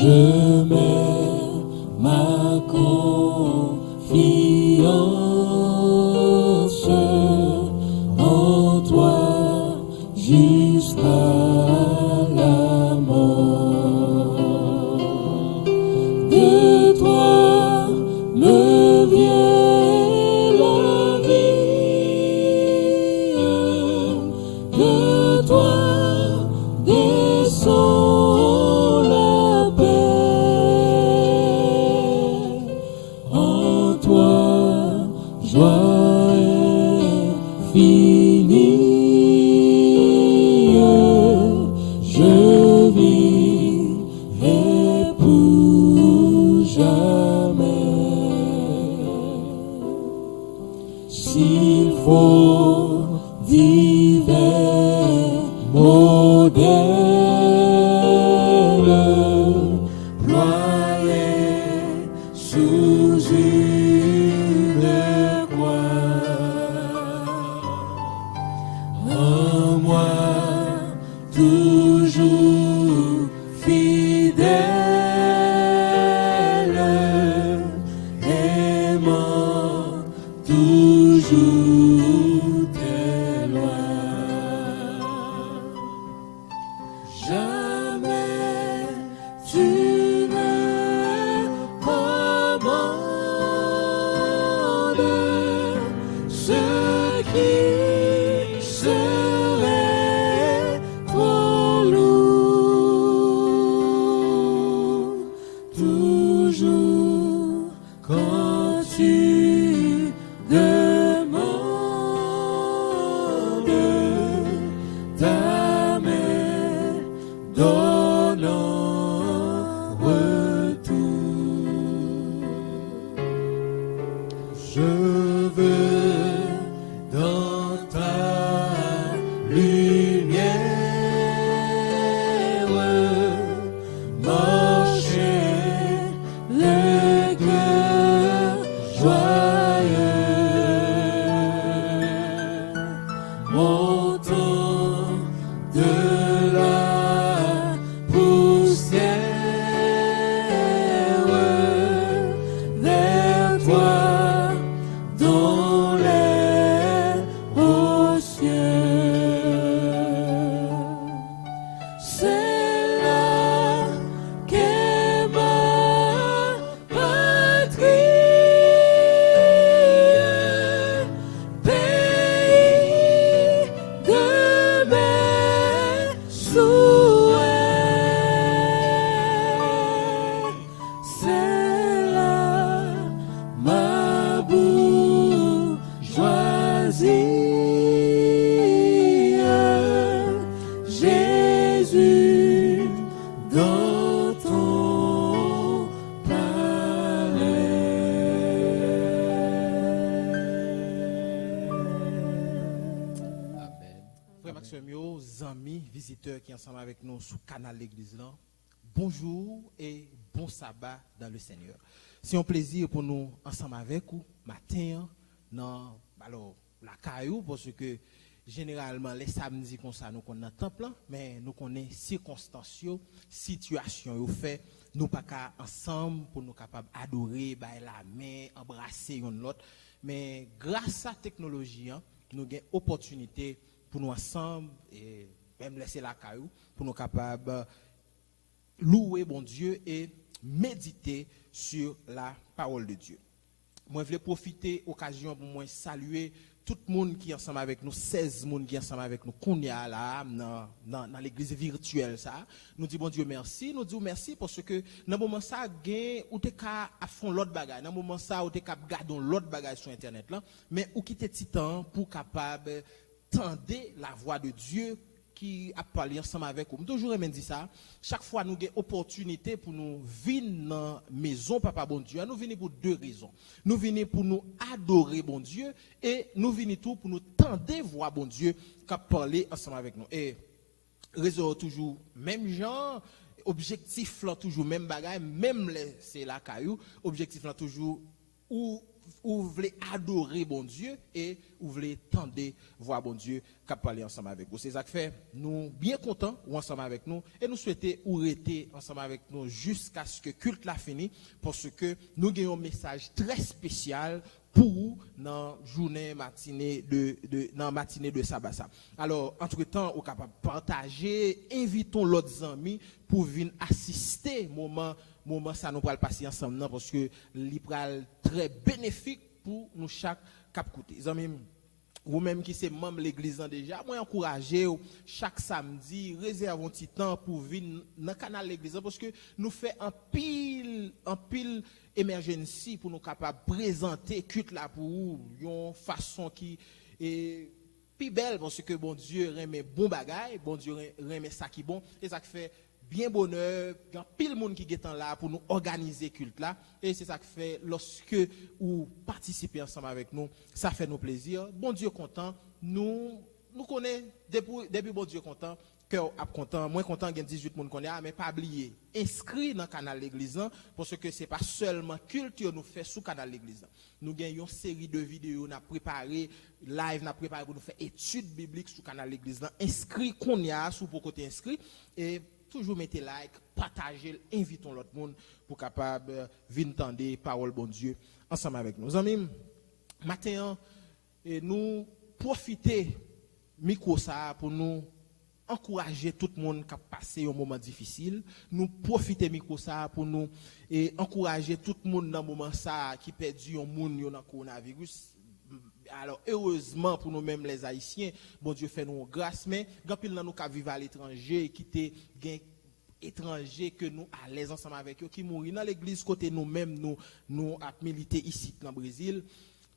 Je mets ma confiance en toi jusqu'à la mort. De toi me vient la vie, de toi descend la paix. En toi joie infinie, je vivrai pour jamais. S'il faut divers modèles ployés sous une croix, en moi toujours fidèle, aimant toujours tes lois. Jamais tu me commandes ce qui serait trop lourd. Toujours quand tu demandes ta main donne en retour. Je veux dans ta lumière marcher le cœur joyeux, montant de la poussière vers toi dans les hauts cieux. C'est là qu'est ma patrie, pays de mes souhaits. C'est là ma bourgeoisie, Jésus, dans ton palais. Amen. Frère Maxime, amis, visiteurs qui sont ensemble avec nous sur le canal de l'église là, bonjour et bon sabbat dans le Seigneur. C'est un plaisir pour nous ensemble avec vous matin dans la caillou parce que généralement les samedis comme ça nous connaissons temple là, mais nous connaissons circonstances, situations fait nous pas qu'à ensemble pour nous capables adorer, bailler la main, embrasser l'autre, mais grâce à la technologie nous avons opportunité pour nous ensemble et même laisser la caillou pour nous capables louer bon Dieu et méditer sur la parole de Dieu. Moi, je voulais profiter de l'occasion pour moi saluer tout le monde qui est ensemble avec nous, 16 personnes qui sont ensemble avec nous, qu'on y a là, dans l'église virtuelle, ça. Nous disons, bon Dieu, merci. Nous disons merci parce que, dans le moment ça, ou t'es qu'à fond l'autre bagage. Dans le moment ça, ou t'es qu'à garder l'autre bagage sur Internet, là. Mais, ou quitter petit temps pour capable tendre la voix de Dieu qui a parlé ensemble avec vous. Toujours aimé dire ça. Chaque fois nous avons opportunité pour nous venir dans la maison Papa bon Dieu. Nous venons pour deux raisons. Nous venons pour nous adorer bon Dieu et nous venons tout pour nous tendre voix bon Dieu qui a parlé ensemble avec nous. Et réseau toujours même genre, objectif là toujours même bagaille, même c'est la caillou, objectif là toujours ou ou voulez adorer bon Dieu et ou voulez tendre voir bon Dieu qui parler ensemble avec vous. C'est ça que fait nous bien contents ou ensemble avec nous et nous souhaitons ou rester ensemble avec nous jusqu'à ce que culte la fini parce que nous gagnons un message très spécial pour dans journée matinée dans matinée de sabbat. Alors entre-temps, on capable partager, invitons l'autre amis pour venir assister moment ça nous pral passer ensemble parce que li pral très bénéfique pour nous chaque cap côté. Amis, ou même qui c'est membre l'église déjà, moi encourager chaque samedi réserve un petit temps pour venir dans canal l'église parce que nous fait un pile emergency pour nous capable présenter culte là pour vous une façon qui est plus belle parce que bon Dieu remet bon bagaille, bon Dieu remet ça qui bon et ça fait bien bonheur, il y a pile monde qui est là pour nous organiser culte là et c'est ça que fait lorsque vous participez ensemble avec nous, ça fait nous plaisir. Bon Dieu content, nous connaissons depuis bon Dieu content, cœur content, moins content gagne 18 monde connaît mais pas oublier inscrit dans canal l'église parce que c'est pas seulement culte nous fait sous canal l'église. Nous gagnons une série de vidéos n'a préparé live n'a préparé pour nous faire études bibliques sous canal l'église inscrit qu'on y a sous pour côté inscrit et toujours mettez like, partagez, invitons l'autre monde pour capable venir entendre parole bon Dieu ensemble avec nous. Amis, matin nous profiter micro ça pour nous encourager tout le monde qui a passé un moment difficile, nous profiter micro ça pour nous encourager tout le monde dans moment ça qui perdu un monde dans le coronavirus. Alors heureusement pour nous-mêmes les Haïtiens, bon Dieu fait nous grâce, mais quand pile nous qui vivent à l'étranger, qui étaient étrangers que nous à l'aise ensemble avec eux, qui mourent dans l'église côté nous-mêmes, nous à militer ici dans le Brésil,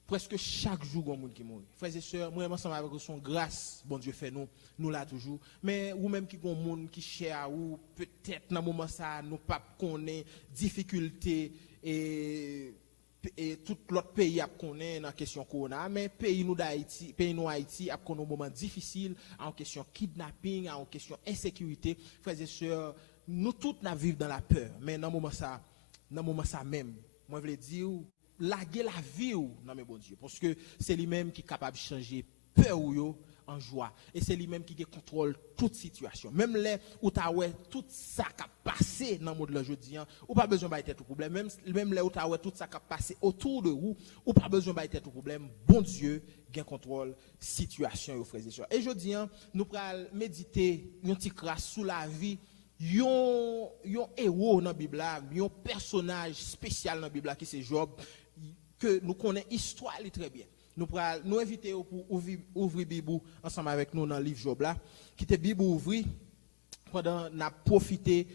presque chaque jour il y a des gens qui mourent. Frères et sœurs, moi ensemble avec eux, son grâce, bon Dieu fait nous là toujours. Mais ou même qui ont des gens qui cherchent ou peut-être dans le moment ça, nous pas connaît difficulté et tout l'autre pays a connaît dans question corona mais pays nous Haïti a connaît un moment difficile en question kidnapping en question insécurité. Frères et sœurs, nous tous nous vivons dans la peur mais dans moment ça même moi je veux dire laguer la vie dans mes bon Dieu parce que c'est lui-même qui est capable de changer peur ou en joie et c'est lui-même qui contrôle toute situation même les où ta ouais tout ça qui a passé dans le monde aujourd'hui ou pas besoin de tout problème même les où ta ouais tout ça qui a passé autour de vous ou pas besoin de tout problème bon Dieu gain contrôle situation frères et sœurs et aujourd'hui nous allons méditer un petit crasse sous la vie yon héros dans la Bible un personnage spécial dans la Bible qui c'est Job que nous connaissons histoire très bien. Nous inviter pour ouvrir Bible ensemble avec nous dans le livre Job là qui était Bible ouvri pendant n'a profité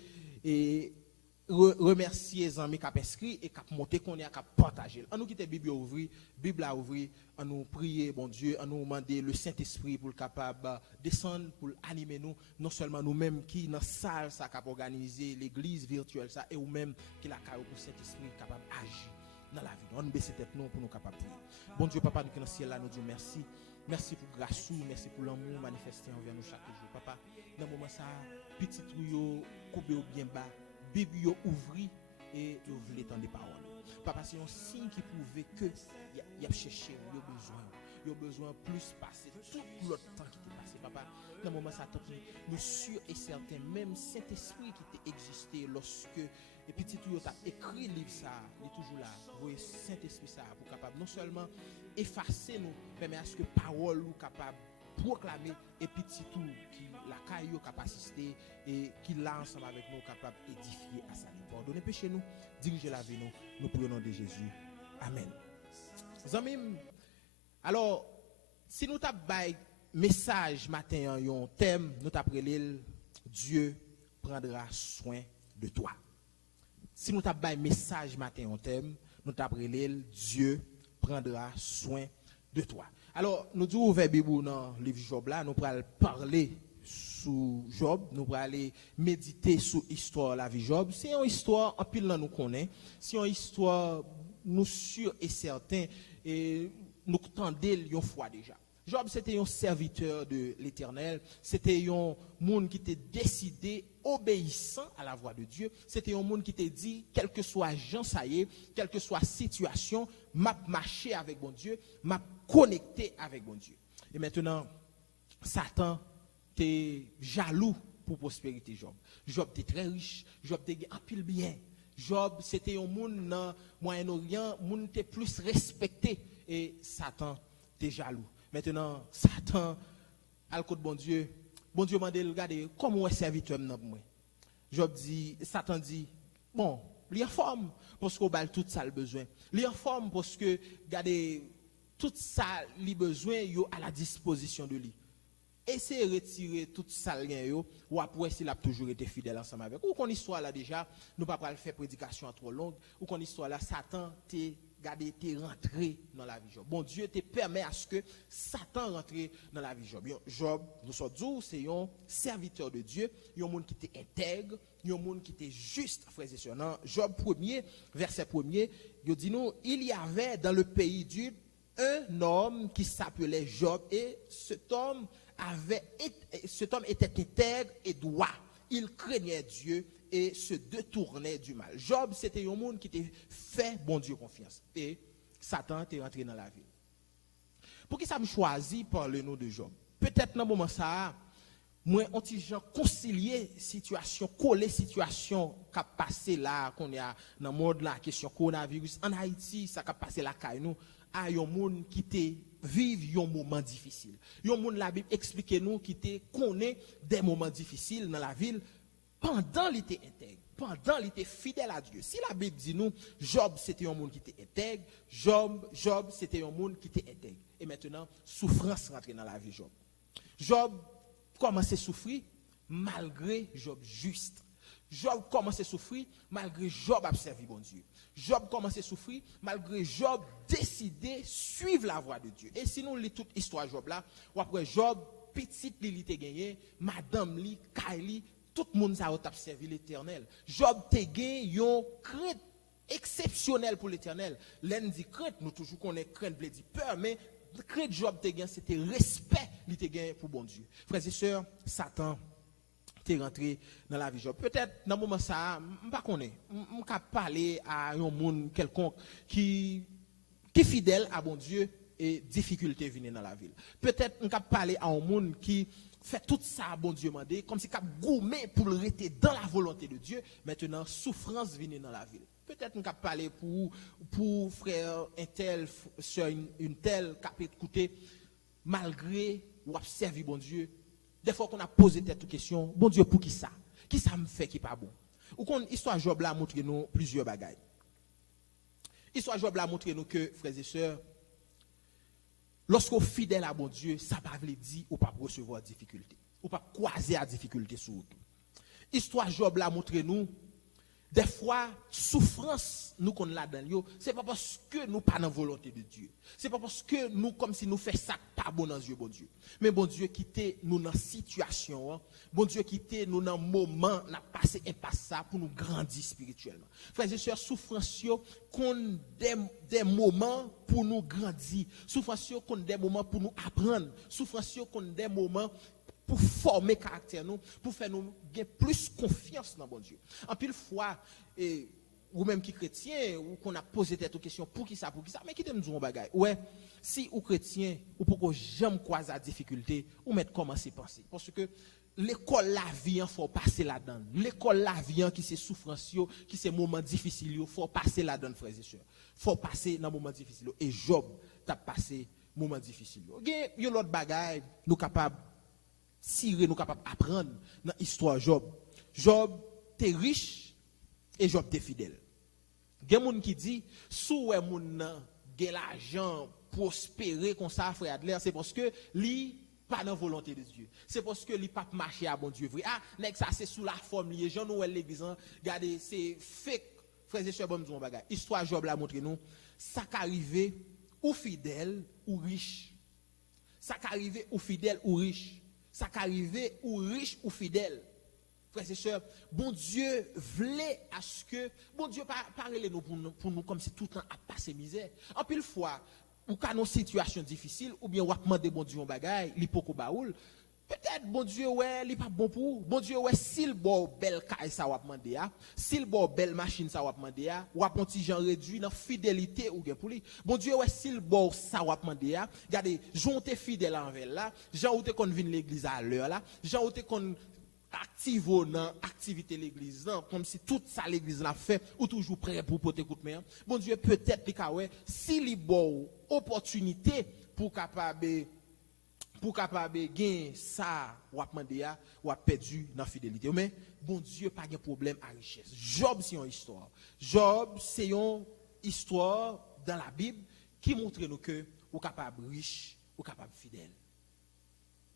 et remercier les amis qui ont inscrit et qui ont monté qu'on a partagé. On nous quitter Bible ouvri, Bible a ouvri, on nous prier bon Dieu, on nous demander le Saint-Esprit pour capable descendre pour animer nous non seulement nous-mêmes qui dans salle ça capable organiser l'église virtuelle ça et ou même qui la pour le Saint-Esprit capable agir dans la vie. On nous baisse tête nous pour nous capable prier. Bon Dieu papa nous qui dans le ciel là nous disons merci. Merci pour grâce, merci pour l'amour manifesté envers nous chaque jour. Papa, dans le moment ça, petit tuyau, coupé bien bas, Bible ouvri et vous voulez entendre des paroles. Papa, c'est un signe qui prouve que il y a cherché, il y a besoin plus passer tout l'autre temps qui t'est passé. Papa, dans le moment ça, nous sûrs et certains, même Saint-Esprit qui t'a existé lorsque et petit tuyau t'a écrit livre ça, il est toujours là. Vous voyez Saint-Esprit ça pour capable non seulement effacer nous, mais à ce que parole ou capable proclamer et petit tout qui la caillou capable assister et qui là ensemble avec nous capable édifier à sa pardonnez péché nous, diriger la vie nous prions au nom de Jésus. Amen. Amis, alors si nous t'a bail message matin un thème nous t'a prélé Dieu prendra soin de toi. Si nous t'avons un message matin en thème, nous t'avons Dieu prendra soin de toi. Alors, nous disons ouvert Bible dans le livre Job là, nous allons parler sur Job, nous allons aller méditer sur l'histoire de la vie Job. C'est une histoire, en pile là nous connaissons, c'est une histoire, nous sûrs et certains, et nous tendons une fois déjà. Job, c'était un serviteur de l'Éternel. C'était un monde qui était décidé, obéissant à la voix de Dieu. C'était un monde qui était dit, quel que soit Jean, ça y est, quelle que soit situation, m'a marché avec bon Dieu, m'a connecté avec bon Dieu. Et maintenant, Satan était jaloux pour prospérité Job. Job était très riche, Job était un pile bien. Job, c'était un monde dans le Moyen-Orient, monde était plus respecté et Satan était jaloux. Maintenant, Satan, à côté de bon Dieu m'a dit, regardez, comment est serviteur pour moi? Job dit, Satan dit, bon, il est en forme parce qu'on a tout ça le besoin. Il est en forme parce que, regardez, tout ça, il besoin, il à la disposition de lui. Essayez de retirer tout ça, ou après, s'il a toujours été fidèle ensemble avec. Ou qu'on histoire là déjà, nous ne pouvons pas faire prédication trop longue, ou qu'on histoire là, Satan t'es rentré dans la vie Job. Bon Dieu te permet à ce que Satan rentre dans la vie Job. Job, nous sommes dit, c'est un serviteur de Dieu, un monde qui était intègre, un monde qui était juste, frères et sœurs. Dans Job 1er, verset 1er, il dit nous, il y avait dans le pays d'Ud un homme qui s'appelait Job et cet homme était intègre et droit. Il craignait Dieu et se détournait du mal. Job, c'était un monde qui était fait bon Dieu confiance. Et Satan était rentré dans la ville. Pour qui ça me choisit par le nom de Job? Peut-être dans le moment ça, moi, on petit gens concilier situation, coller situation qui a passé là, qu'on y a dans le monde la question coronavirus en Haïti, ça qui a passé là, nous, à un monde qui était vivre un moment difficile. Un monde la Bible explique nous qui était connaît des moments difficiles dans la ville pendant l'été intègre, pendant l'été fidèle à Dieu. Si la Bible dit nous, Job c'était un monde qui était intègre, Job c'était un monde qui était intègre. Et maintenant, souffrance rentre dans la vie Job. Job commence à souffrir malgré Job juste. Job commence à souffrir malgré Job a servi bon Dieu. Job commence à souffrir malgré Job décidé suivre la voie de Dieu. Et si nous lisons toute l'histoire de Job là, ou après Job, petite li te gagné, madame li, Kylie, tout le monde a servi l'Éternel. Job te gagné une crainte exceptionnelle pour l'Éternel. L'en dit crainte, nous toujours connaissons crainte, veut dire peur, mais crainte Job te gagné, c'était respect li te gagné pour bon Dieu. Frères et sœurs, Satan t'es rentré dans la vie Job. Peut-être dans le moment ça, je ne sais pas, je peux parler à un monde quelconque qui est fidèle à bon Dieu et difficulté viennent dans la ville. Peut-être je peux parler à un monde qui fait tout ça à bon Dieu mandé, comme si il a gourmé pour le rester dans la volonté de Dieu. Maintenant, souffrance vient dans la ville. Peut-être je peux parler pour frère un tel, soeur une telle qui a écouté, malgré ou a servi bon Dieu. Des fois qu'on a posé cette question, bon Dieu, pour qui ça? Qui ça me fait qui pas bon? Ou qu'on histoire Job là montre nous plusieurs bagailles. Histoire Job là montre nous que frères et sœurs, lorsqu'on fidèle à bon Dieu, ça pas veut dire ou pas recevoir difficulté, ou pas croiser à difficulté sur tout. Histoire Job là montre nous des fois souffrance nous qu'on l'a dans yo, c'est pas parce que nous pas dans volonté de Dieu. C'est pas parce que nous comme si nous fait ça pas bon dans Dieu bon Dieu. Mais bon Dieu quitter nous dans situation, bon Dieu quitter nous dans moment n'a passé impasse ça pour nous grandir spirituellement. Frères et sœurs, souffrance yo qu'on des moments pour nous grandir, souffrance yo qu'on des moments pour nous apprendre, souffrance yo qu'on des moments pour former caractère nous, pour faire nous gagner plus confiance dans bon Dieu. En pile fois, ou même qui chrétien, ou qu'on a posé cette question, pour qui ça, mais qui t'aime dire un bagage. Ouais, si ou chrétien, ou pour que j'aime croiser la difficulté, ou mettre commencer à penser. Parce que l'école la vie, il faut passer là-dedans. L'école la vie, qui c'est souffrance, qui c'est moment difficile, il faut passer là-dedans, frères et sœurs. Il faut passer dans moment difficile. Et Job, t'as passé moment difficile. Il y a l'autre bagage, nous capables tirer, nous capables d'apprendre dans l'histoire Job. Job, t'es riche et Job, t'es fidèle. Il y a des gens qui disent, si vous avez l'argent prospérer comme ça, frère Adler, c'est parce que lui, pas dans la volonté de Dieu. C'est parce que lui, pas marcher à bon Dieu. Vrai. Ah, ça c'est sous la forme, les gens nous l'église, regardez, c'est fake. Frères et sœurs, bon, nous bagage. Histoire Job l'a montré nous, ça qu'arrive ou fidèle ou riche. Ça qu'arrive ou fidèle ou riche. Ça qu'arrive ou riche ou fidèle. Frères et sœurs, bon Dieu voulait à ce que, bon Dieu parle nous pour nous comme si tout le temps a passé misère. En pile fois, ou ka non situation difficile ou bien ou a demandé bon Dieu un bagay, li poko baoul, peut-être bon Dieu ouais, li pas bon pour. Bon Dieu ouais, s'il bon belle caille ça ou a demandé a, s'il bon belle machine ça ou a demandé a, ou a un petit gens réduit dans fidélité ou gen pour lui. Bon Dieu ouais, s'il bon ça ou a demandé a, regardez, jonte fidèle envers là, Jean ou te kon vinn l'église à l'heure là, Jean ou te kon active dans activité l'église là, comme si tout ça l'église l'a fait ou toujours prêt pour porter coup de main. Bon Dieu peut-être li ka ouais, s'il li bon opportunité pour capable gagner ça ou a demandé a ou a perdu dans fidélité, mais bon Dieu pas de problème à richesse. Job c'est une histoire. Job c'est une histoire dans la Bible qui montre nous que ou capable riche ou capable fidèle.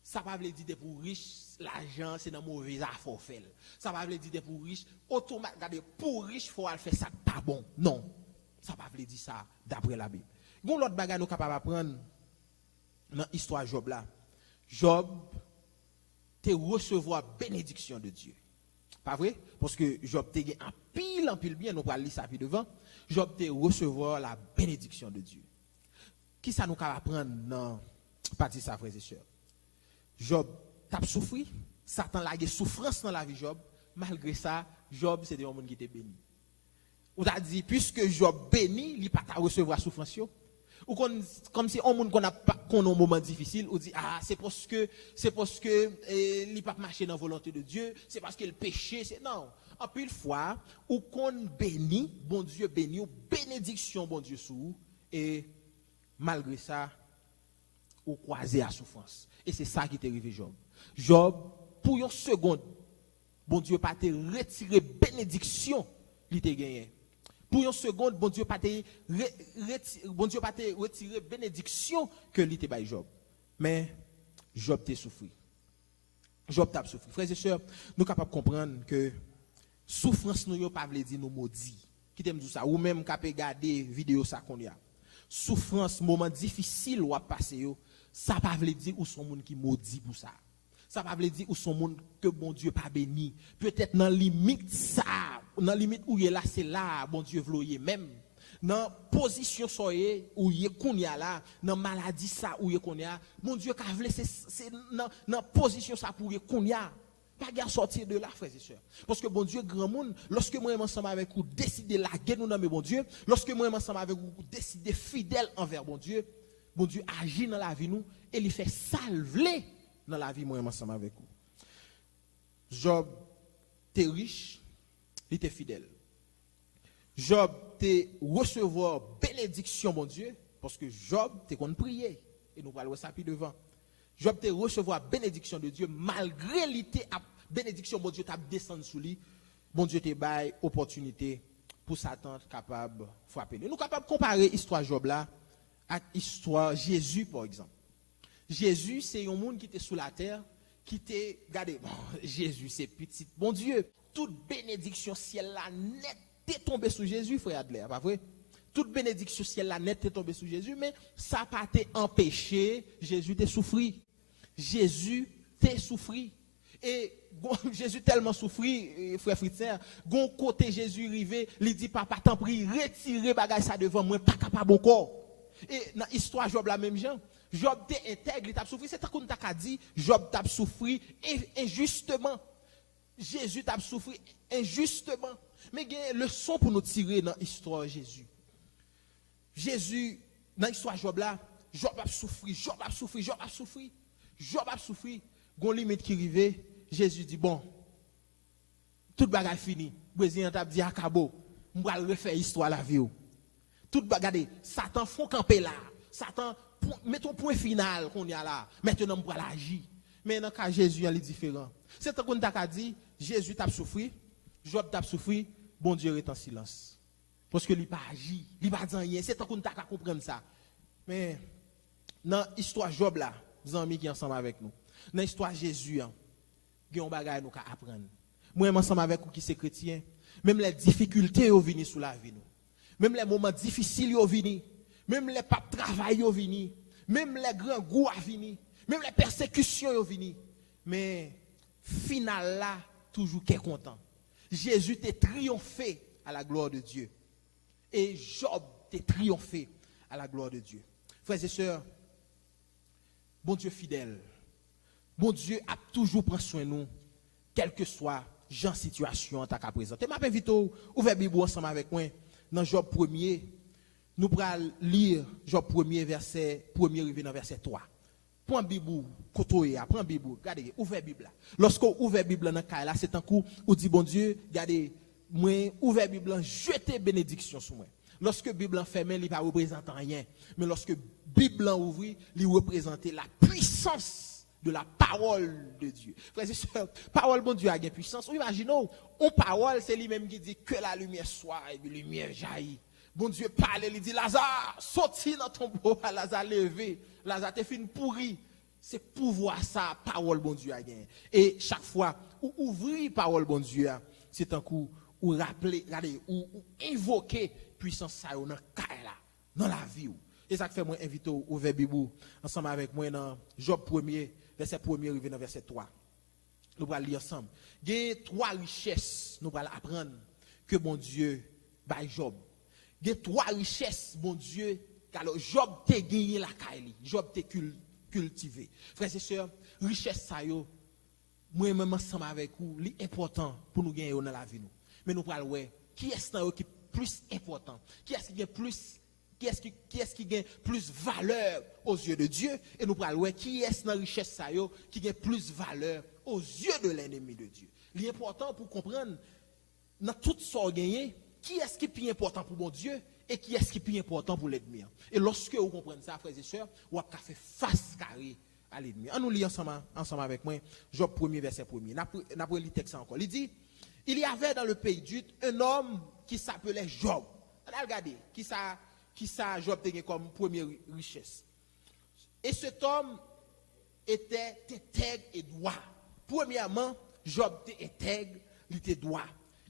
Ça ne veut pas dire pour riche, l'argent c'est dans mauvais affaire faire. Ça ne veut pas dire pour riche, automatiquement, pour riche, il faut faire ça pas bon. Non. Ça ne veut pas dire ça d'après la Bible. Bon, l'autre bagage nous capable apprendre dans l'histoire de Job là. Job te recevoir bénédiction de Dieu. Pas vrai? Parce que Job te gagné en pile bien, nous allons lire ça puis devant. Job te recevoir la bénédiction de Dieu. Qui ça nous capable apprendre dans partie ça frères et sœurs? Job t'a souffert, Satan a eu souffrance dans la vie de Job, malgré ça, Job c'est un monde qui était béni. On t'a dit, puisque Job béni, il n'a pas recevoir souffrance. Ou comme si on monde qu'on a un moment difficile, on dit, ah, c'est parce que il n'a pas marché dans la volonté de Dieu, c'est parce que le péché, c'est non. En plus, fois, ou qu'on bénit, bon Dieu bénit, ou bénédiction, bon Dieu sous, et malgré ça, ou croisé à souffrance. Et c'est ça qui t'est arrivé Job. Job, pour une seconde, bon Dieu pas te retirer bénédiction, il t'a gagné. Pour une seconde, bon Dieu pas te retirer bénédiction que il t'a baillé Job. Mais Job t'a souffert. Job t'a souffert. Frères et sœurs, nous sommes capables de comprendre que souffrance nous pas veut dire nous maudit. Qui t'aime dire ça ou même capable regarder vidéo ça qu'on y a. Souffrance, moment difficile ou à passer ça pas veut dire ou son monde qui maudit pour ça. Ça pas veut dire ou son monde que bon Dieu pas béni. Peut-être dans limite ça, dans limite où il est là c'est là bon Dieu vouloir même. Dans position soyez où il qu'on y a là, dans maladie ça où il qu'on y a, bon Dieu qu'a veut c'est dans position ça pour qu'on y a. Pas qu'à sortir de là frères et sœurs. Parce que bon Dieu grand monde, lorsque moi ensemble avec vous décider la guerre nous dans bon Dieu, lorsque moi ensemble avec vous décider fidèle envers bon Dieu agit dans la vie nous et il fait salver dans la vie moi ensemble avec vous. Job t'es riche, il était fidèle. Job t'es recevoir bénédiction bon Dieu parce que Job t'es qu'on prier et nous parlons ça puis devant. Job te recevoir bénédiction de Dieu malgré l'été bénédiction bon Dieu t'a descendu sur lui. Bon Dieu te baille opportunité pour Satan capable frapper. Nous capable comparer histoire Job là avec histoire Jésus par exemple. Jésus c'est un monde qui était sous la terre qui était regardez bon, Jésus c'est petit bon Dieu toute bénédiction ciel là net est tombée sur Jésus frère Adler pas vrai? Toute bénédiction ciel la net est tombée sur Jésus mais ça pas empêché Jésus de souffrir. Jésus t'a souffri. Et Jésus tellement souffri, frère Fritzer, gon côté Jésus rivé, il dit papa t'en prie, retirez bagage ça devant moi, pas capable encore. Et dans l'histoire Job la même gens, Job t'est intègre, il t'a souffri, c'est comme t'a dit, Job t'a souffri injustement. Jésus t'a souffri injustement. Mais il y a une leçon pour nous tirer dans l'histoire Jésus. Jésus dans l'histoire Job là, Job a souffri, Job a souffri, Job a souffri. Job a souffri, gon limite qui rive, Jésus dit bon, toute bagarre fini. Brésilien t'a dit akabo, m'va refaire histoire la vie. Toute bagarre, Satan font camper là. Satan mettons point final qu'on y a là. Maintenant m'va agir. Mais dans cas Jésus il est différent. C'est tant qu'on t'a dit, Jésus t'a souffri, Job t'a souffri, bon Dieu est en silence. Parce que il pas agi, il pas dit rien, c'est tant qu'on t'a comprendre ça. Mais dans l'histoire Job là, les amis qui sont ensemble avec nous. Dans l'histoire de Jésus, il y a un bagage nous apprendre. Moi, ensemble avec vous qui sont chrétiens, même les difficultés sont venues sous la vie. Même les moments difficiles sont venus. Même les pas de travail sont venus. Même les grands goûts sont venus. Même les persécutions sont venues. Mais, final là, toujours qu'est content. Jésus t'a triomphé à la gloire de Dieu. Et Job t'a triomphé à la gloire de Dieu. Frères et sœurs, bon Dieu fidèle, bon Dieu a toujours pris soin de nous, quelle que soit la situation tant qu'à présent. Je m'invite à ouvrir la Bible ensemble avec moi dans Job 1er. Nous allons lire Job 1er, verset 1er, arrivé dans verset 3. Prends la Bible, côtoyer, prends la Bible, regardez, ouvrez la Bible. Lorsqu'on ouvre la Bible dans le cas là, c'est un coup où dit bon Dieu, regardez, moi, ouvrez la Bible, jetez bénédiction sur moi. Lorsque la Bible fermée, il ne représente rien. Mais lorsque la Bible ouvre, il représente la puissance de la parole de Dieu. Frères et sœurs, parole bon Dieu a une puissance. Imaginons, parole, c'est lui-même qui dit que la lumière soit et la lumière jaillit. Bon Dieu parle, il dit Lazare, sorti dans ton tombeau, Lazare levé, Lazare t'es fini pourri. C'est pouvoir ça, parole bon Dieu a gagné. Et chaque fois, où ouvrir parole bon Dieu, c'est un coup, ou rappeler, ou invoquer puissance ça dans la vie. Et ça fait moi inviter au ouvrir Bible ensemble avec moi dans Job 1er, verset 1er, arrivé dans verset 3. Nous allons lire ensemble. Il y a 3 richesses, nous allons apprendre que bon Dieu by Job. Il y a 3 richesses, bon Dieu, car Job t'a gagné la caille, Job t'a cultivé. Frères et sœurs, richesse ça yo, moi-même ensemble avec vous, l'important pour nous gagner dans la vie. Mais nous allons voir qui est-ce qui est plus important, qui est-ce qui gagne plus, qui est-ce qui gagne plus valeur aux yeux de Dieu, et nous allons voir qui est-ce dans la richesse ça yo, qui gagne plus valeur aux yeux de l'ennemi de Dieu. L'important pour comprendre dans tout ce qu'on gagne, qui est-ce qui est plus important pour mon Dieu et qui est-ce qui est plus important pour l'ennemi. Et lorsque vous comprenez ça, frères et sœurs, vous avez fait face carré à l'ennemi. On nous lit ensemble avec moi, Job 1er, verset 1er. N'a pas lu le texte encore. Il dit, il y avait dans le pays d'Uth un homme qui s'appelait Job. On a regardé qui ça Job tenait comme première richesse. Et cet homme était intègre et droit. Premièrement, Job était intègre, il était droit.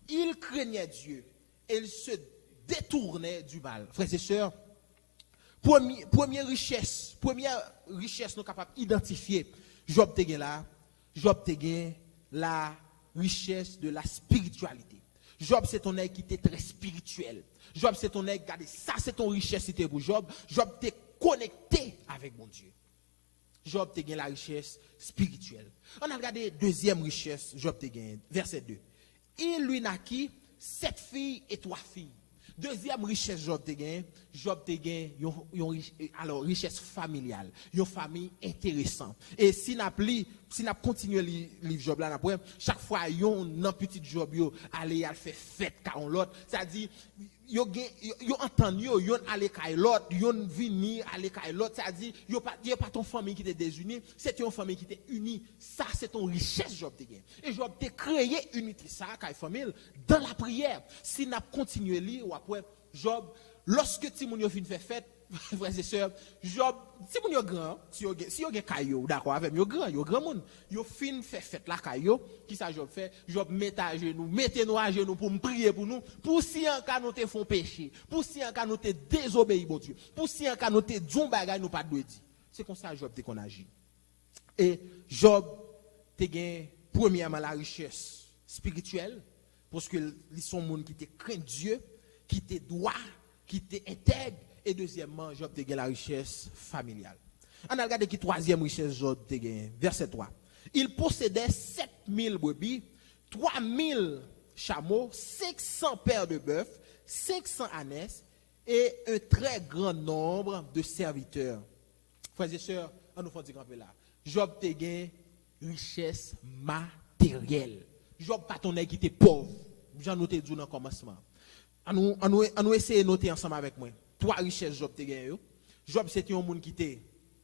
Il craignait Dieu et il se détournait du mal. Frères et sœurs, première richesse nous sommes capables d'identifier. Job te là, Job te la richesse de la spiritualité. Job c'est ton œil qui était très spirituel. Job c'est ton œil, regardez, ça c'est ton richesse c'était pour Job. Job t'es connecté avec mon Dieu. Job te la richesse spirituelle. On a regardé deuxième richesse, Job te verset 2. Il lui naquit 7 filles et 3 filles. Deuxième richesse Job te gagne, alors richesse familiale, une famille intéressante. Et si n'a continué le livre Job là après, chaque fois yon nan petit Job yo aller al faire fête car l'autre, c'est-à-dire yo entend yo aller kay l'autre, yon venir aller kay l'autre, c'est-à-dire yo pas ton famille qui était désunie, c'est une famille qui était unie. Ça c'est ton richesse Job te gagne. Et Job te créé unité ça kay famille dans la prière. Si n'a continué lire ou après Job, lorsque Timoun yo fin fait fête, frères et sœurs, Job, Timoun yo grand, si yo gen kayo, d'accord avec yo grand monde, yo fin fait fête la kayo, qui ça Job fait? Job mettez nous à genoux pour me prier pour nous, pour si en cas nous te font péché, pour si en cas nous te désobéi bon Dieu, pour si en cas nous te djon bagay nous pas doit dire. C'est comme ça Job te qu'on agit. Et Job te gen premièrement la richesse spirituelle parce que ils sont monde qui te craint Dieu, qui te droit, qui te intègre, et deuxièmement, Job te gagne la richesse familiale. On a regardé qui troisième richesse Job te gagne, verset 3. Il possédait 7000 brebis, 3000 chameaux, 500 paires de bœufs, 500 ânesses et un très grand nombre de serviteurs. Frères et sœurs, on nous fait dire un peu là. Job te gagne richesse matérielle. Job pas ton qui était pauvre. J'en noté dit dans le commencement. On nous essayer de noter ensemble avec moi. 3 richesses Job te gagne. Job c'était un monde qui te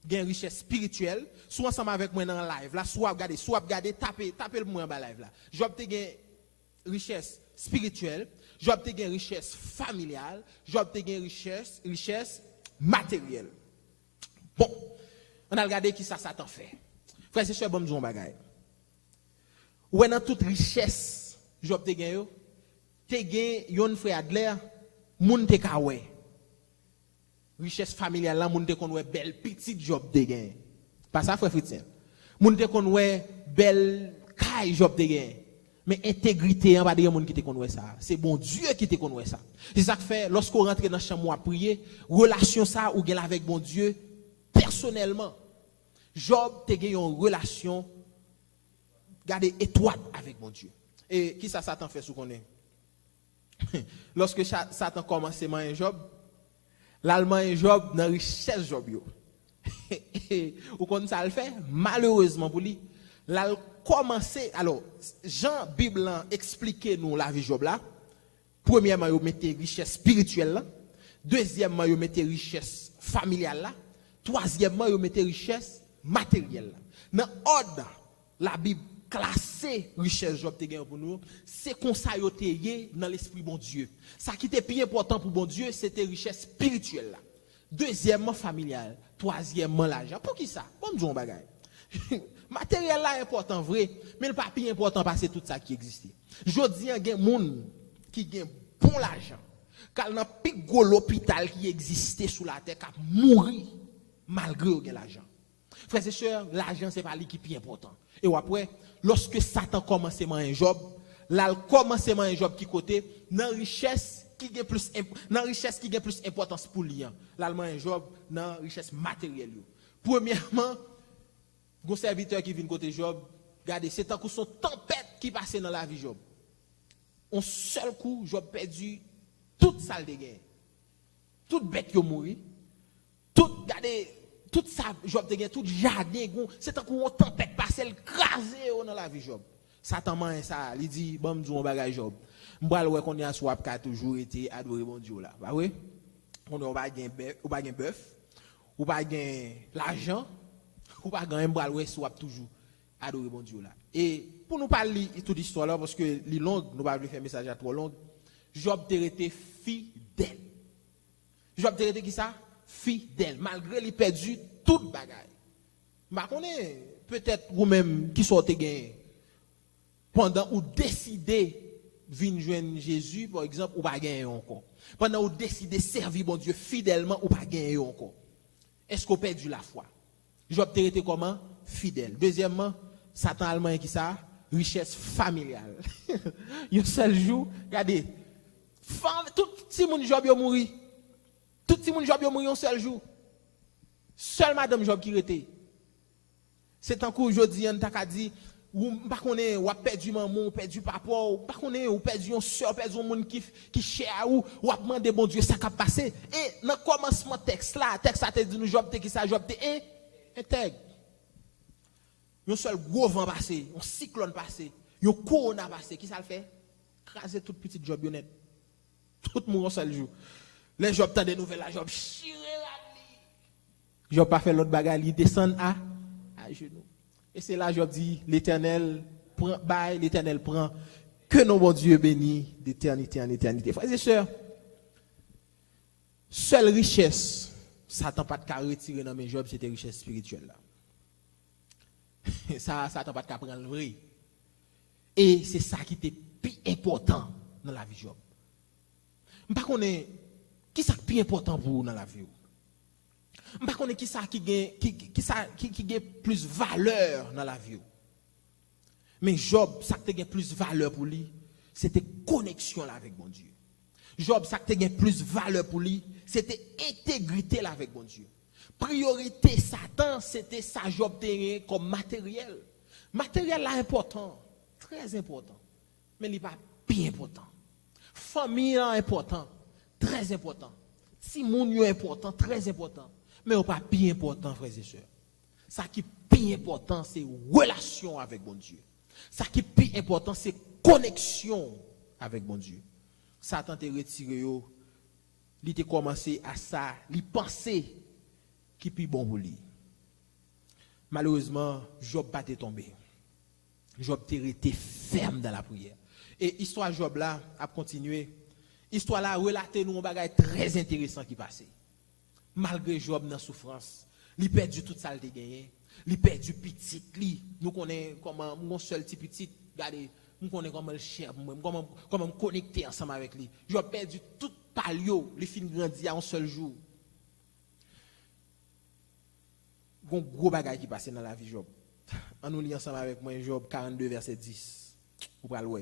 gagne richesse spirituelle, soit ensemble avec moi dans live là, soit regarder taper le moi en bas live là. Job te gagne richesse spirituelle, Job te gagne richesse familiale, Job te gagne richesse matérielle. Bon, on a regardé qui ça Satan fait. Frère et sœur, bon disons bagaille. Ou dans toute richesse Job te gagne yon frère Adler, moun te kawe. Richesse familiale là, moun te konwe belle petite Job te gagne. Pas ça frère Fritien. Moun te konwe belle kay Job te gagne. Mais intégrité, pas de monde qui te connaît ça. C'est bon Dieu qui te connaît ça. C'est ça que fait, lorsqu'on rentre dans la chambre à prier, relation ça ou gagne avec bon Dieu, personnellement. Job te gagne une relation, gardez étroite avec mon Dieu. Et qui ça Satan fait sous qu'on est? Lorsque Satan commence à manger Job, l'allemand Job dans richesse Job yo. Ou qu'on ça le fait malheureusement pour lui, là commencer alors Jean Bible expliquer nous la vie Job là. Premièrement, il mettait richesse spirituelle là. Deuxièmement, il mettait richesse familiale là. Troisièmement, il mettait richesse matérielle là. Dans ordre la Bible classer richesse Job te gagne pour nous, c'est comme ça yo te dans l'esprit bon Dieu. Ça qui était plus important pour bon Dieu, c'était richesse spirituelle là. Deuxièmement familiale, troisièmement l'argent. Pour qui ça? Bon Dieu on bagaille. Matériel là important vrai, mais le pas plus important parce que tout ça qui existait. Jodi a gen moun qui gen bon l'argent. Car dans plus gros l'hôpital qui existait sous la terre qui mourir malgré gen l'argent. Frères et sœurs, l'argent c'est pas lui qui est plus important. Et après, lorsque Satan commence à manger Job, là commence à manger Job qui côté dans richesse qui gagne plus importance pour lui. Là manger Job dans richesse matérielle. Premièrement, un serviteur qui vient côté Job, regardez, c'est un coup son tempête qui passe dans la vie Job. Un seul coup, Job perdu toute salle de guerre. Toute bête qui mourit. Regardez, tout ça, Job te gen tout jardin, c'est un coup on tempête passe crasé dans la vie Job. Satan man ça, il dit bon Dieu on bagage Job. M'bral ouais qu'on y a swap qui a toujours été adoré bon Dieu là. Bah oui. On va gagner bœuf, ou pas gagner l'argent, ou pas gagner m'bral ouais swap toujours adoré bon Dieu là. Et pour nous parler toute l'histoire là parce que li longue, nous pas faire message à trop long. Job te été fidèle. Job te été qui ça? Fidèle, malgré les perdu toute bagaille. Ma connais peut-être vous-même qui sortez gain pendant ou décidez venir joindre Jésus par exemple ou pas gagner encore. Pendant ou décidez servir bon Dieu fidèlement ou pas gagner encore. Est-ce qu'on perdu la foi? Job te été comment? Fidèle. Deuxièmement, Satan allemand qui ça? Richesse familiale. Un seul jour, regardez, tout si mon Job yo mouri. Tout le monde Job est mort un seul jour. Seul madame Job qui était. C'est un coup aujourd'hui on t'a dit ou pas connait ou a perdu maman, ou perdu papa, ou pas connait ou perdu un soeur, perdu un monde qui cher ou a demandé bon Dieu ça qui a passé. Et dans commencement texte là, texte ça te dit nous Job te qui ça Job te intègre. Un seul gros vent passé, un cyclone passé, un corona passé, qui ça le fait? Craser toute petite Job net. Tout le monde un seul jour. Les Job t'as des nouvelles là, Job chiré la vie. Job pas fait l'autre bagarre, il descend à genoux. Et c'est là Job dit l'Éternel prend bail, l'Éternel prend que nos bon Dieu béni d'éternité en éternité. Frères et sœurs, seule richesse Satan pas de retirer dans mes Job, c'était richesse spirituelle là. Ça Satan pas de prendre le vrai. Et c'est ça qui était plus important dans la vie Job. M'pas connait qui ça plus important pour vous dans la vie? Je ne sais pas qui ça qui gagne plus valeur dans la vie. Mais Job, ça qui gagne plus valeur pour lui, c'était connexion avec mon Dieu. Job, ça qui gagne plus valeur pour lui, c'était intégrité avec mon Dieu. Priorité Satan, c'était ça Job terrain comme matériel. Matériel là important, très important. Mais il n'est pas bien important. Famille là important. Très important. Si mon est important, très important. Mais pas bien important, frères et sœurs. Ça qui est plus important, c'est relation avec mon Dieu. Ça qui est plus important, c'est connexion avec mon Dieu. Satan t'a retiré, il t'a commencé à ça, il pensait qui est plus bon pour lui. Malheureusement, Job pas tombé. Job t'a été ferme dans la prière. Et histoire Job là a continué. Histoire là relate nous un bagage très intéressant qui passait. Malgré Job dans souffrance, il perdu toute ça de gagné, il perdu petit li, nous connaissons comment mon seul petit petit, regardez, nous connaissons comment le cher comment connecter ensemble avec lui. Job perdu tout palio, les fin grandi à un seul jour. Un gros bagage qui passait dans la vie Job. On nous lit ensemble avec moi Job 42 verset 10. Vous pouvez le voir.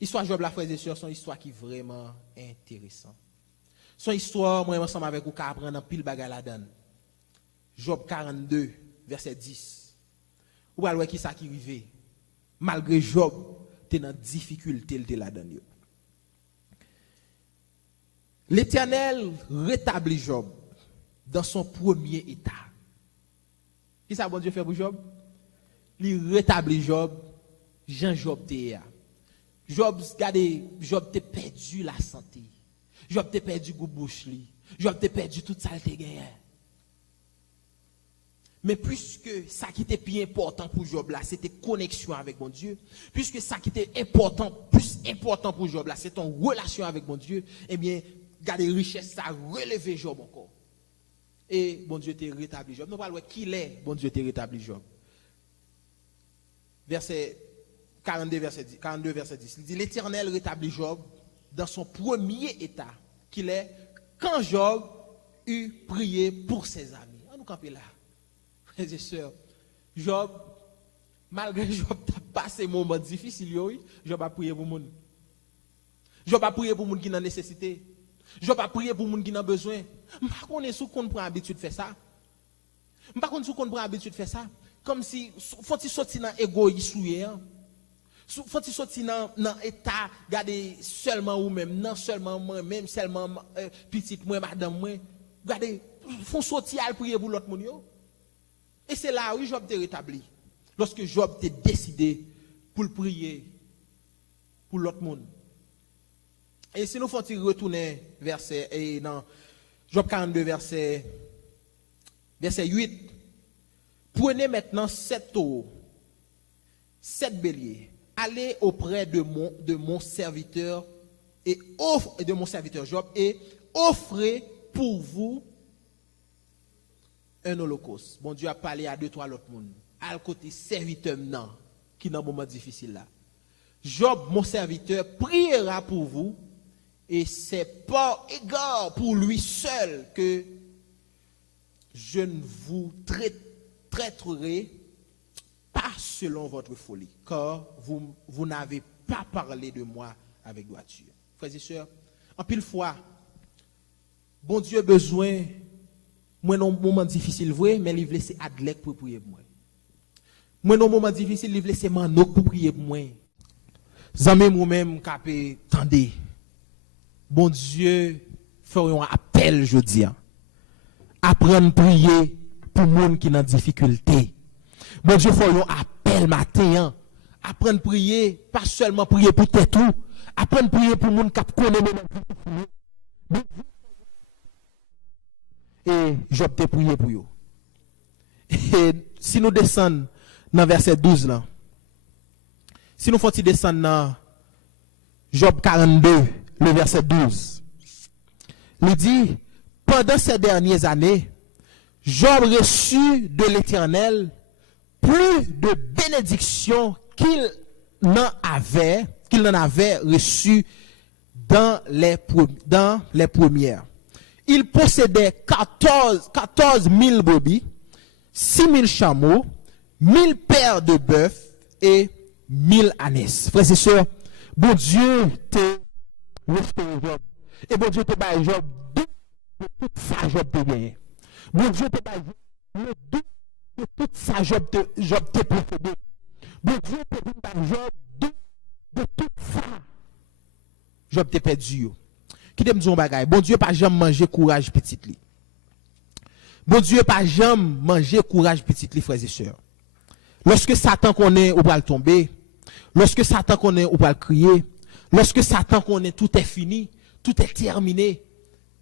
Histoire Job, la frères et sœurs, son histoire qui est vraiment intéressante. Son histoire, moi, ensemble avec vous, qu'à apprendre un pile bagay la donne. Job 42, verset 10. Vous pouvez voir qui ça qui arrive. Malgré Job, tu es dans difficulté, il te la donne. L'Éternel rétablit Job dans son premier état. Qui ça, bon Dieu fait pour Job? Il rétablit Job, Jean-Job Théa. Job, regardez, Job t'a perdu la santé. Job t'a perdu le bouche. Job t'a perdu toute ça qu'il gagné. Mais puisque ça qui était plus important pour Job là, c'était connexion avec mon Dieu. Puisque ça qui était important, plus important pour Job là, c'est ton relation avec mon Dieu. Eh bien, regardez, richesse, ça a relevé Job encore. Et bon Dieu t'a rétabli Job. Nous parlons qui l'est, bon Dieu t'a rétabli Job. Verset 42, verset 10. Il dit, l'Éternel rétablit Job dans son premier état, qu'il est quand Job eut prié pour ses amis. On nous camper là. Frères et sœurs, Job, malgré Job a passé un moment difficile, Job a prié pour le monde. Job a prié pour le monde qui a nécessité. Job a prié pour le monde qui a besoin. Je ne sais pas si on prend l'habitude de faire ça. Je ne sais pas si on prend l'habitude de faire ça. Comme si, faut-il sortir dans l'égoïsme. Faut-il sortir dans l'état, regardez seulement ou même, non seulement moi, même seulement petite moi, madame moi. Regardez, faut sortir à prier pour l'autre monde. Et c'est là où Job t'est rétabli. Lorsque Job t'est décidé pour prier pour l'autre monde. Et si nous faut-il retourner dans Job 42, verset 8. Prenez maintenant 7 taureaux, 7 béliers. Allez auprès de mon serviteur de mon serviteur Job et offrez pour vous un holocauste. Bon Dieu a parlé à 2-3 autres monde. À côté serviteur non, qui dans un moment difficile là. Job, mon serviteur, priera pour vous et c'est par égard pour lui seul que je ne vous traiterai pas selon votre folie, car vous n'avez pas parlé de moi avec droiture. Frères et sœurs, en pile fois, bon Dieu a besoin, moi dans un moment difficile, vrai, mais il veut laisser Adlek pour prier pour moi. Moi dans un moment difficile, il veut laisser Manok pour prier pour moi. Zame moi-même, capé, tendez. Bon Dieu, ferions un appel, je dis. Apprendre à prier pour les gens qui sont en difficulté. Bon Dieu, ferions un appel matin. Apprendre à prier, pas seulement prier pour tout. Apprendre à prier pour les gens qui connaissent. Et Job te prié pour eux. Et si nous descendons dans verset 12 là, si nous faisons descendre dans Job 42, le verset 12, il dit, pendant ces dernières années, Job reçut de l'Éternel plus de bénédictions qu'il n'en avait reçu dans les premières. Il possédait 14 000 brebis, 6 000 chameaux, 1000 paires de bœufs et 1000 ânes. Frères et sœurs, bon Dieu te restauré Job. Et bon Dieu te baille Job de tout ça Job te gagné. Bon Dieu te baille le deux de tout ça Job te possédé. Bon Dieu te baille Job de tout ça Job te perdu. Qui te me dit un bagay? Bon Dieu pas jamais manger courage petit li. Bon Dieu pas jamais manger courage petit li, frères et sœurs. Lorsque Satan connaît ou va le tomber, lorsque Satan connaît ou va le crier, lorsque Satan connaît tout est fini, tout est terminé.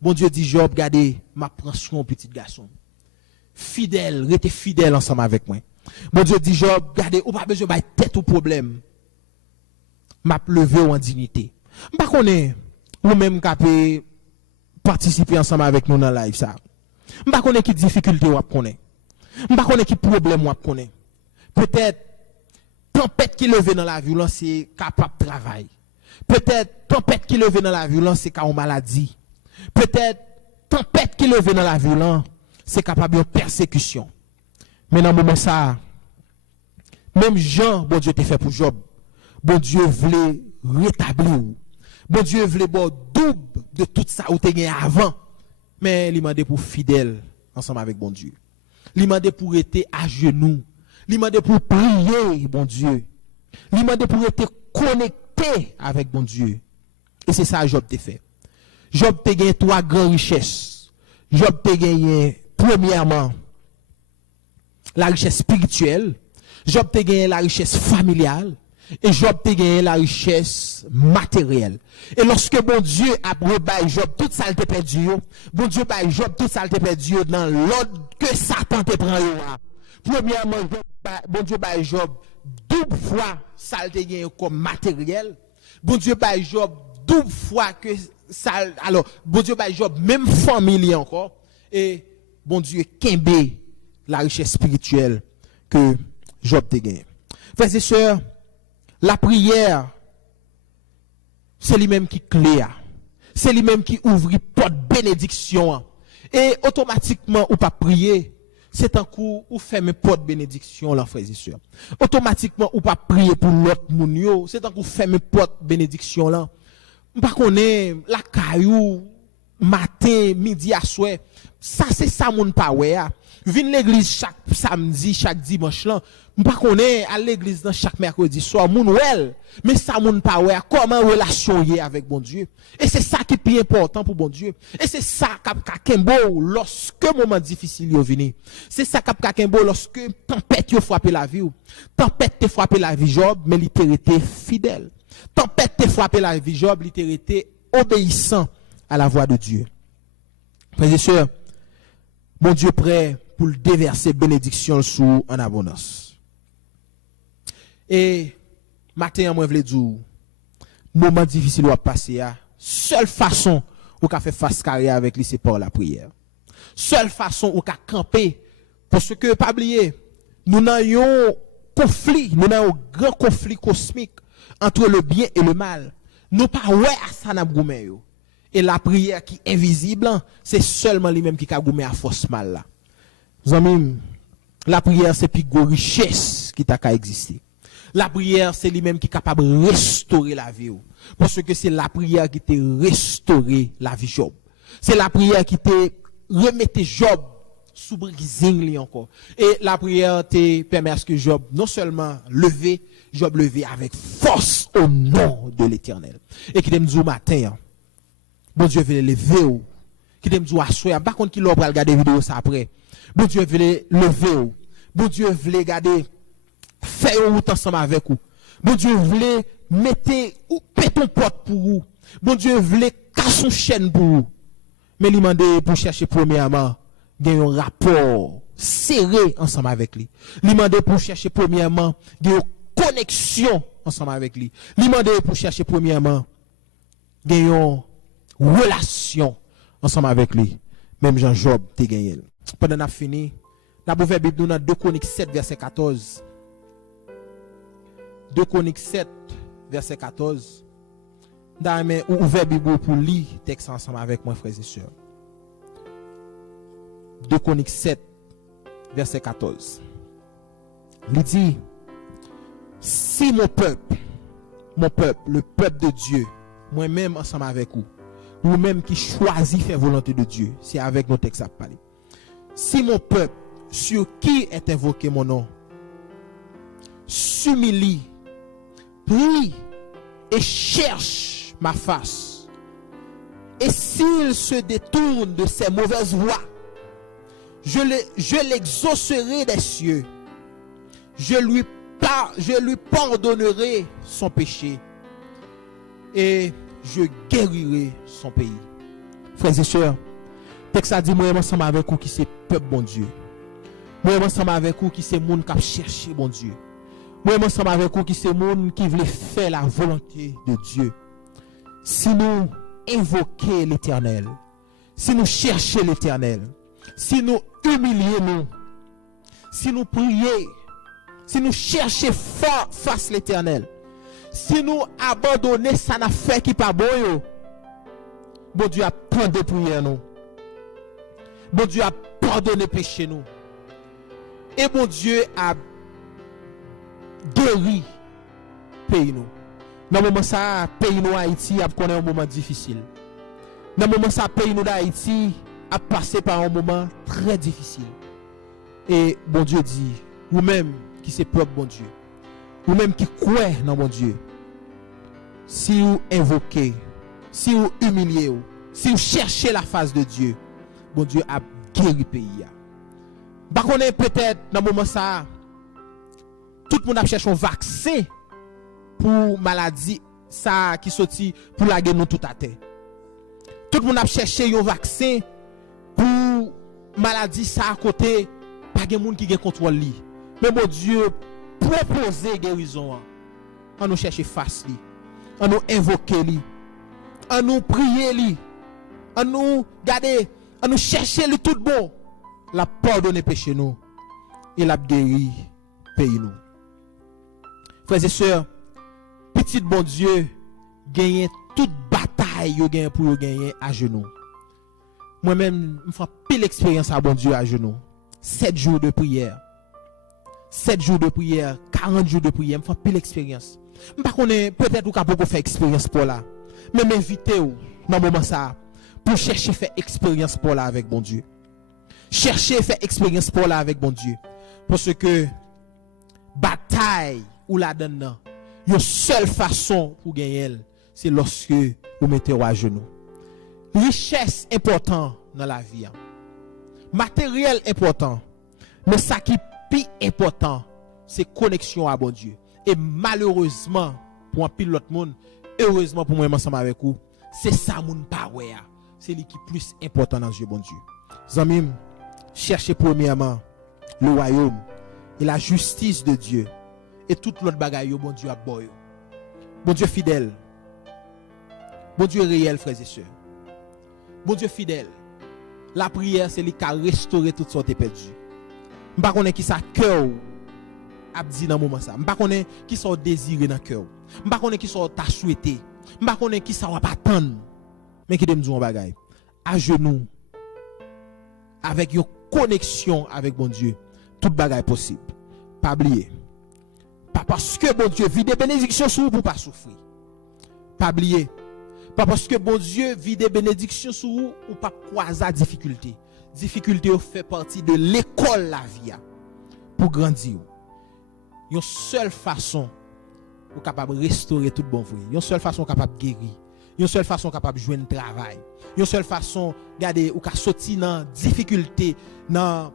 Bon Dieu dit Job, regardez, ma prends soin petit garçon. Fidèle, restez fidèle ensemble avec moi. Bon Dieu dit Job, regardez, ou pas besoin de tête au problème. M'a levé en dignité. Pas connaît ou même capé participer ensemble avec nous dans live ça. M'pa connaît qui difficulté ou connaît. M'pa connaît qui problème ou connaît. Peut-être tempête qui levé dans la violence c'est capable de travail. Peut-être tempête qui levé dans la violence c'est capable maladie. Peut-être tempête qui levé dans la violence c'est capable de persécution. Mais dans le moment ça même Jean bon Dieu te fait pour Job. bon Dieu voulait rétablir. Bon Dieu voulait bon double de tout ça ou te gagné avant. Mais il demandait pour fidèle ensemble avec bon Dieu. Il demandait pour être à genoux. Il demandait pour prier bon Dieu. Il demandait pour être connecté avec bon Dieu. Et c'est ça que Job t'a fait. Job t'a gagné 3 grandes richesses. Job t'a gagné premièrement la richesse spirituelle. Job t'a gagné la richesse familiale. Et Job t'a gagné la richesse matérielle. Et lorsque bon Dieu a rebaillé Job, tout ça t'a perdu. Bon Dieu baille Job, tout ça t'a perdu dans l'ordre que Satan te prend. Premièrement, bon Dieu baille Job double fois ça t'a gagné comme matériel. Bon Dieu baille Job double fois que ça. Alors, bon Dieu baille Job même famille encore. Et bon Dieu kembe la richesse spirituelle que Job t'a gagné. Frères et sœurs, la prière, c'est lui-même qui clé. C'est lui-même qui ouvre porte bénédiction. Et automatiquement, ou pas prier, c'est un coup ou ferme porte bénédiction là, frères et sœurs. Automatiquement, ou pas prier pour l'autre moun, c'est un coup ferme porte bénédiction là. Par contre, la caillou, matin, midi à soir, ça c'est ça moun pa wè. Vin l'église chaque samedi, chaque dimanche là. M'pa connaît à l'église dans chaque mercredi soir moun wel, mais ça moun pa wè comment relation y avec bon Dieu. Et c'est ça qui est plus important pour bon Dieu. Et c'est ça qu'a kembo lorsque moment difficile yo vini. C'est ça qu'a kembo lorsque tempête yo frappé la vie ou. Tempête te frappé la vie Job, mais il était fidèle. Tempête te frappé la vie Job, il était obéissant à la voix de Dieu. Frères et sœurs, mon Dieu prêt pour le déverser bénédiction sous en abondance. Et matin, moi, je veux dire, moment difficile ou à passer, seule façon ou qu'a fait face carrière avec lui, c'est par la prière. Seule façon ou qu'a camper, parce que, pas oublier, nous n'avons un conflit, nous avons un grand conflit cosmique entre le bien et le mal. Nous pas ouais à ça n'a goumé. Et la prière qui est invisible, c'est seulement lui-même qui a goumé à force mal là. Vous amis, la prière c'est plus gros richesse qui t'a qu'à exister. La prière, c'est lui-même qui est capable de restaurer la vie. Parce que c'est la prière qui t'a restauré la vie Job. C'est la prière qui t'a remetté Job sous brising encore. Et la prière te permet à ce que Job non seulement levé, Job levé avec force au nom de l'Éternel. Et qui t'aime dire matin, bon Dieu veut lever. Qui t'aime dire assoir. Par contre, qui l'a regarder vidéo ça après. Bon Dieu veut lever. Bon Dieu veut regarder. Faire route ensemble avec vous. Bon Dieu voulait mettre ou péton porte pour vous. Bon Dieu voulait casser son chaîne pour vous. Mais il demandait pour chercher premièrement gagner un rapport serré ensemble avec lui. Il demandait pour chercher premièrement gagner une connexion ensemble avec lui. Il demandait pour chercher premièrement gagner une relation ensemble avec lui. Même Jean Job t'a gagné. Pendant qu'on a fini, la Bible nous dans 2 Chroniques 7 verset 14. 2 Chroniques 7, verset 14. D'ailleurs, ouvert Bible pour lire texte ensemble avec moi, frères et sœurs. 2 Chroniques 7, verset 14. Il dit, si mon peuple, le peuple de Dieu, moi-même ensemble avec vous, nous-mêmes qui choisit faire volonté de Dieu, c'est avec nos textes à parler. Si mon peuple, sur qui est invoqué mon nom, s'humilie, prie et cherche ma face. Et s'il se détourne de ses mauvaises voies, je l'exaucerai des cieux. Je lui pardonnerai son péché et je guérirai son pays. Frères et sœurs, texte a dit moi ensemble avec vous qui c'est peuple bon Dieu. Moi ensemble avec vous qui c'est monde qui a cherché bon Dieu. Moi ensemble avec vous qui c'est monde qui veut faire la volonté de Dieu. Si nous invoquons l'Éternel, si nous cherchons l'Éternel, si nous humilions, si nous prions, si nous cherchons face l'Éternel, si nous abandonnons ça n'a fait qui pas bon, bon Dieu a pardonné prières nous. Bon Dieu a pardonné péché nous. Et bon Dieu a guéri pays nous. Dans moment ça, pays nous Haïti a connu un moment difficile. Dans moment ça, pays nous d'Haïti a passé par un moment très difficile. Et bon Dieu dit, vous-même qui c'est propre bon Dieu, vous-même qui croyez dans bon Dieu, si vous invoquez, si vous humiliez, si vous cherchez la face de Dieu, bon Dieu a guéri le pays. Par contre, peut-être dans le moment ça, tout le monde a cherché un vaccin pour maladie ça qui sorti pour la guerre nous tout à terre. Tout le monde a cherché un vaccin pour maladie ça à côté, pas de monde qui a contrôle li. Mais mon Dieu proposer guérison. On nous chercher face li, on nous invoquer li, on nous prier li, on nous garder, on nous chercher li tout bon. La pardonner péché nous et la guéri pays nous. Frères et sœurs, petit bon Dieu gagne toute bataille yo gagne pour gagner à genoux. Moi-même, je fais pile expérience à bon Dieu à genoux. 7 jours de prière. 7 jours de prière, 40 jours de prière, je fais pile expérience. Je ne sais pas peut-être ou capable faire expérience pour là. Mais m'inviter ou dans moment ça pour chercher faire expérience pour là avec bon Dieu. Chercher faire expérience pour là avec bon Dieu. Parce que bataille ou la donne, une seule façon pour gagner, c'est lorsque vous mettez à genoux. Richesse important dans la vie. Matériel important. Mais ça qui est plus important, c'est connexion à bon Dieu. Et malheureusement, pour un pile l'autre monde, heureusement pour moi ensemble avec vous, c'est ça moun pa wè. C'est lui qui est plus important dans Dieu bon Dieu. Zamim, cherchez premièrement le royaume et la justice de Dieu et toute l'autre bagaille bon Dieu a boy. Bon Dieu fidèle. Bon Dieu réel frères et sœurs. Bon Dieu fidèle. La prière c'est lui qui a restauré toutes sortes de perdues. M'pa connait qui ça cœur a dit dans moment ça. M'pa connait qui ça désiré dans cœur. M'pa connait qui ça t'a souhaité. M'pa connait qui ça va pas attendre. Mais qui dem un bagaille. À genoux avec une connexion avec bon Dieu, toute bagaille possible. Pas oublier. Pas parce que bon Dieu vit des bénédictions sur vous pour pas souffrir. Pas oublier. Pas parce que bon Dieu vit des bénédictions sur vous ou pas croiser difficulté. Difficulté fait partie de l'école la vie pour grandir. Une seule façon pour capable restaurer tout bon vie. Une seule façon capable guérir. Une seule façon capable jouer un travail. Une seule façon garder ou ka sorti dans difficulté dans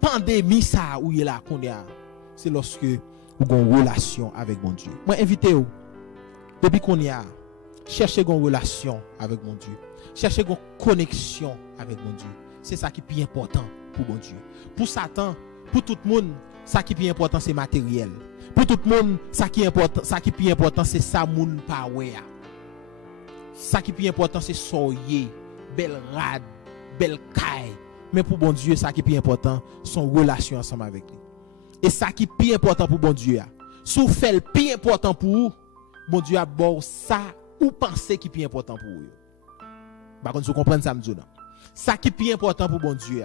pandémie ça où il là qu'on est. C'est lorsque vous avez une relation avec mon Dieu. Moi invitez vous depuis qu'on y a cherchez une relation avec mon Dieu. Cherchez une connexion avec mon Dieu. C'est ça qui est plus important pour mon Dieu. Pour Satan, pour tout le monde, ça qui est plus important c'est matériel. Pour tout le monde, ça qui est plus important c'est ça moun pa wè. Ça qui est plus important c'est soyer, belle rade, belle caille. Mais pour bon Dieu, ça qui est plus important son relation ensemble avec lui. Et ça qui est plus important pour bon Dieu, si vous faites le plus important pour vous, bon Dieu a bon ça ou pensez qui est plus important pour vous. Par contre, vous comprenez ça me dit. Ça qui est plus important pour bon Dieu,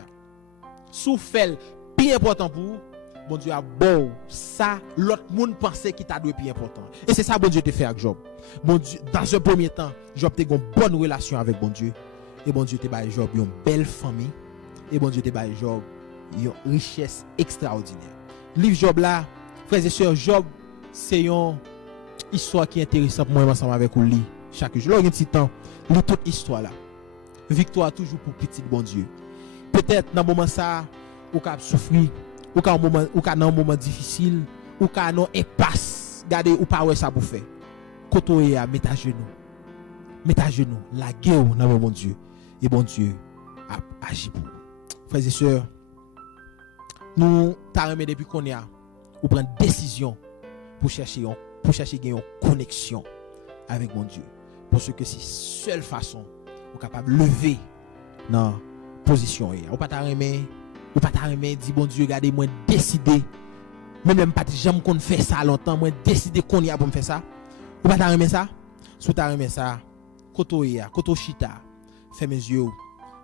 si vous faites le plus important pour vous, bon Dieu a bon ça l'autre monde pensait qui t'a plus important. Et c'est ça bon Dieu te fait avec Job. Bon Dieu, dans un premier temps, Job a une bonne relation avec bon Dieu. Et bon Dieu te bail Job une belle famille. Et bon Dieu te bail Job une richesse extraordinaire. Livre Job là, frères et sœurs, Job c'est une histoire qui est intéressante pour moi ensemble avec vous lire chaque jour. Là, un petit temps, lis toute histoire là. Victoire toujours pour petit bon Dieu. Peut-être dans moment ça, ou cap souffrir, ou ka dans un moment difficile, ou ka non impasse, regardez ou pas ouais ça pour faire. Kotoye à mettre à genoux. Mettre à genoux, la guerre dans mon Dieu. Et bon Dieu a agi pour vous. Frères et sœurs, nous t'arrêtons depuis qu'on y a ou prendre décision pour chercher une connexion avec mon Dieu. Parce que c'est seule façon ou capable de lever dans position ou pas t'arrêter dit bon Dieu regardez moi décider même pas jamais qu'on fait ça longtemps moi décider qu'on y a pour me faire ça ou pas t'arrêter ça sous t'arrêter ça koto chita ferme mes yeux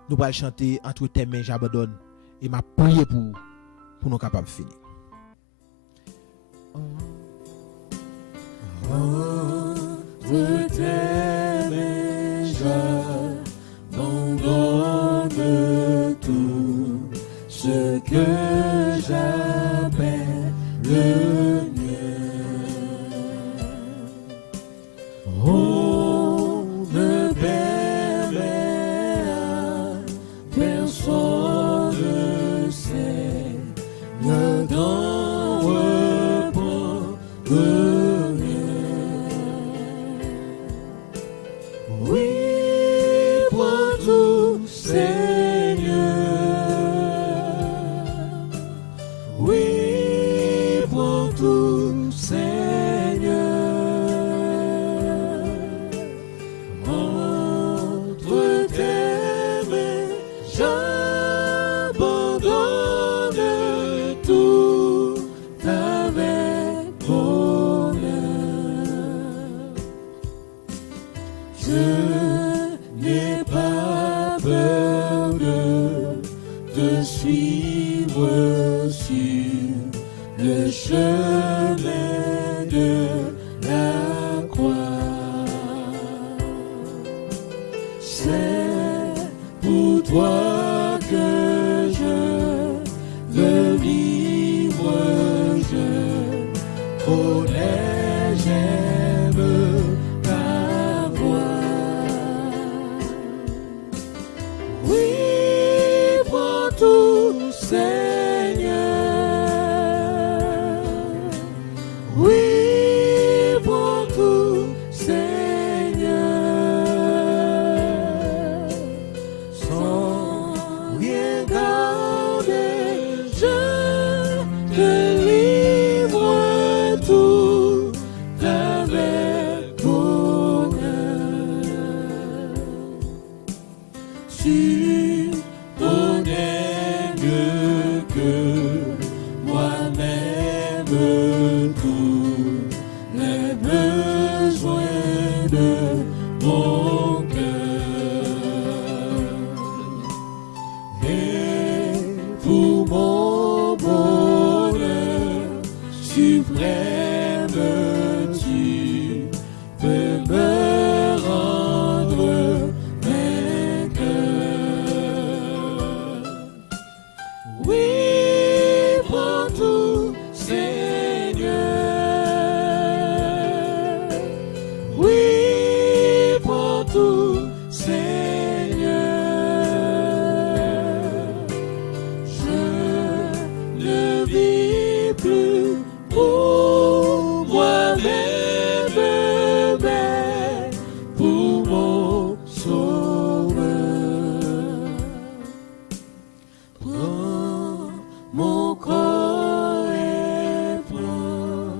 nous allons chanter entre tes mains j'abandonne et m'a prier pour nous capables finir. Entre tes mains, j'abandonne tout ce que j'appelle le mien. On ne permet à personne, Seigneur, d'en reprendre rien. Oui, prends tout, Seigneur. Oui, prends tout, Seigneur. Entre tes mains, j'abandonne tout avec bonheur. Je n'ai pas peur de suivre sur le chemin de la croix. C'est pour toi que je veux vivre, je connais, j'aime ta voix. Oui, prends tout, Seigneur. Oui, prends tout, Seigneur. Sans rien garder, je te livre tout avec bonheur. Tu connais mieux que moi-même tous les besoins de mon cœur. Et pour mon bonheur suprême, tu peux me rendre vainqueur. Oui, prends tout, Seigneur. Oui, prends tout, Seigneur. Je ne vis plus pour moi-même, mais pour mon Sauveur. Prends mon corps et prends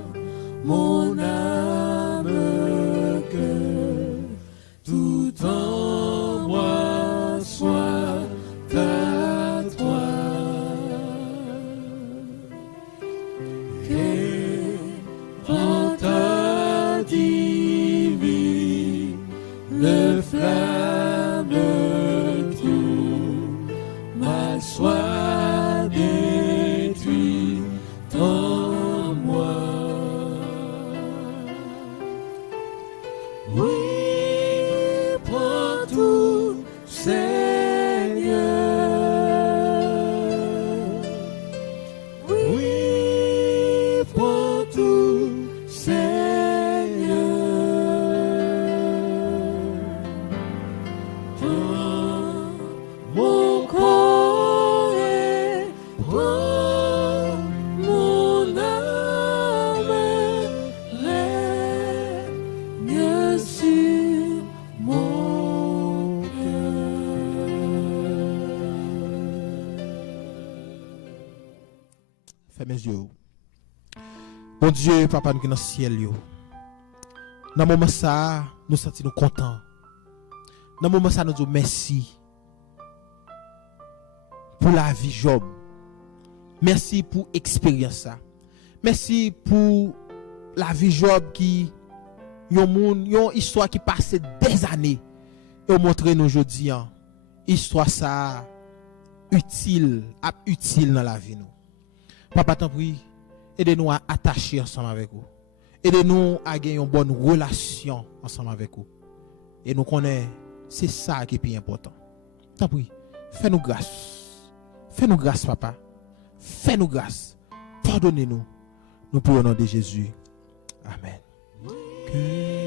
mon âme, que tout en moi soit à toi. Et en ta divine flamme, tout mal soit détruit en moi. Oui, prends tout, Seigneur. Oui, prends tout, Seigneur. Prends mon corps et prends mon âme, règne sur mon cœur. Fais mes yeux. Bon Dieu, papa, nous qui dans le ciel, yo. Dans le moment ça, nous sentons contents. Dans le moment ça, nous disons merci pour la vie Job. Merci pour l'expérience ça. Merci pour la vie Job qui yon histoire qui passe des années et montrer nous aujourd'hui histoire ça utile dans la vie nous. Papa t'en prie, aidez-nous à attacher ensemble avec vous. Aidez-nous à gagner une bonne relation ensemble avec vous. Et nous connaissons, c'est ça qui est plus important. T'as pris, fais-nous grâce. Fais-nous grâce, papa. Fais-nous grâce. Pardonnez-nous. Nous prions au nom de Jésus. Amen. Que